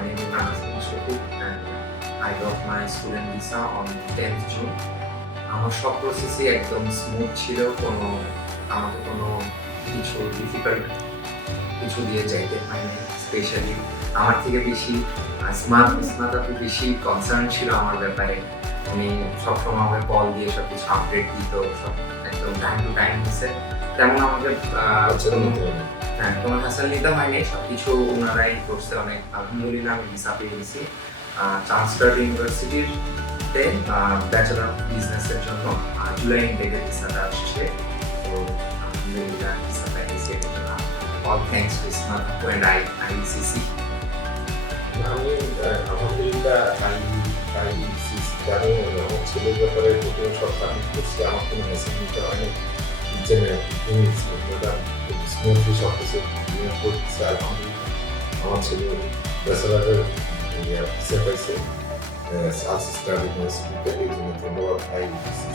My name is Anas Shukut and I got my student visa on 10th June. আমার সব প্রসেসই একদম smooth ছিল, আমাকে কোনো কিছু ডিফিকাল্ট কিছু দিয়ে যাইতে হয়নি। স্পেশালি আমার থেকে বেশি স্মার্ট আপু বেশি কনসার্ন ছিল আমার ব্যাপারে। উনি সবসময় আমাকে কল দিয়ে সব কিছু আপডেট দিত, সব একদম টাইম টু টাইম দিছে। তেমন আমাকে হ্যাঁ কোনো হ্যাসেল নিতে হয়নি, সব কিছু ওনারাই করছে। অনেক আলহামদুলিল্লাহ আমি ভিসা পেয়ে গেছি চান্সলার ইউনিভার্সিটিতে ব্যাচেলর অফ বিজনেসের জন্য। জুলাই ইনটেকে ভিসাটা আসছে, তো আলহামদুলিল্লাহ ভিসা পেয়ে গেছি। অল থ্যাঙ্কস টু স্মার্ট আপু অ্যান্ড আইসিসি। আমি আলহামদুলিল্লাহ আইসিসি জানি আমার ছেলের ব্যাপারে প্রথমে সব সাবমিট করছি, আমার কোনো মেসেজ নিতে হয়নি। স্মুথলি সব কিছু করতেছে আলহামদুলিল্লাহ। আমার ছেলে ব্যাচেলারের ভিসা পাইছে সাউথ স্টার ইউনিভার্সিটিতে, এই জন্য ধন্যবাদ আইসিসি।